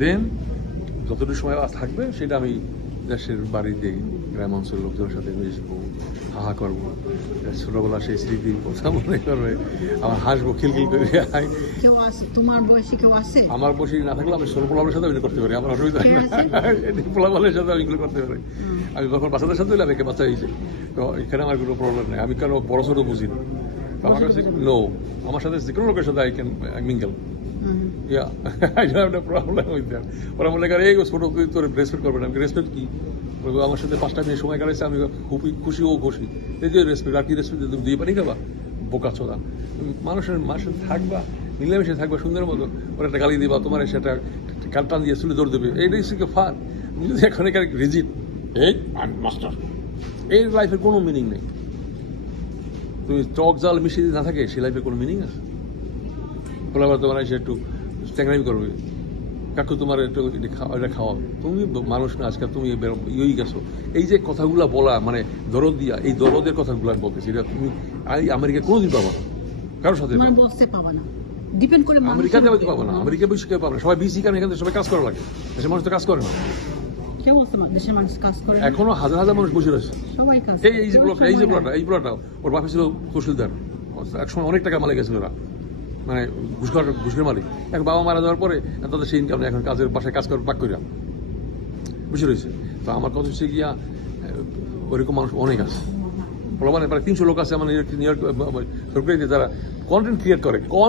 দেন যতটুকু সময় থাকবে সেটা আমি দেশের বাড়িতে গ্রাম অঞ্চলের লোকজনের সাথে মিশবো, হাহা করবো, ছোটবেলা সেই স্মৃতি কথা মনে করবে, আমার হাসবো খিলখিল করে। কেউ আছে তোমার বয়সী কেউ আছে? আমার বসে না থাকলে আমি ছোট পোলাবের সাথে আমি করতে পারি, আমার অসুবিধা হয় না। পোলাবের সাথে আমি এগুলো করতে পারি। আমি যখন বাচ্চাদের সাথে হইলাম একে বাচ্চা হয়েছে, তো এখানে আমার কোনো প্রবলেম নেই। আমি কেন বড় ছোট বুঝি না, তো আমার কাছে নো, আমার সাথে যে কোনো লোকের সাথে I can mingle. Yeah, I don't have a problem with that. ওরা মনে করে এই ছোট তুই তোর রেসপেক্ট করবে না, আমি রেসপেক্ট কি? আমার সাথে 5টা মিনিট সময় কাটাইছে, আমি খুবই খুশি ও খুশি, এই যে রেসপেক্ট। আর কি রেসপেক্ট? তুমি 2 পানি খাবা, বোকা ছোড়া। মানুষের থাকবা, মিলেমিশে থাকবা সুন্দর মতো, ওরা একটা গালি দিবা, তোমার সেটা কালটান দিয়ে চুলে দৌড় দেবে, এইটাই হচ্ছে ফান। তুমি যদি এখন এখানে রিজিট এই মাস্টার, এই লাইফের কোনো মিনিং নেই। তুমি টক জাল মিশিয়ে না থাকে সেই লাইফের কোনো মিনিং আছে? খোলাবার তোমার এসে একটু চ্যাংরামি করবে, কাকু তোমার একটু এটা খাওয়াও, তুমি মানুষ না আজকাল, তুমি ইয়েই গেছো। এই যে কথাগুলা বলা মানে দরদ দিয়া, এই দরদের কথাগুলো আমি বলতেছি, এটা তুমি আমেরিকা কোনোদিন পাবা না, কারোর সাথে বসতে পাবা না, ডিপেন্ড করে আমেরিকাতে হয়তো পাবো না, আমেরিকা বেশি কেউ পাবো না। সবাই বিসি কারণ এখানে সবাই কাজ করা লাগে, দেশের মানুষ তো কাজ করে না। কেউ বলতে দেশের মানুষ কাজ করে এখনো হাজার হাজার মানুষ বসে রয়েছে। সবাই কাজ, এই যে ব্লকটা ওর বাপে ছিল তহসিলদার, একসময় অনেক টাকা মালিক গেছিল ওরা, মানে ঘুষের মালিক। এখন বাবা মারা যাওয়ার পরে তাদের সেই ইনকাম নেই, এখন কাজের বাসায় কাজ করে পাক করিয়া বুঝে রয়েছে। তো আমার কথা হচ্ছে গিয়া ওইরকম মানুষ অনেক আছে, মানে প্রায় 300 লোক আছে আমার নিউ ইয়র্ক সরকারিতে, যারা কন্টেন্ট ক্রিয়েট করে।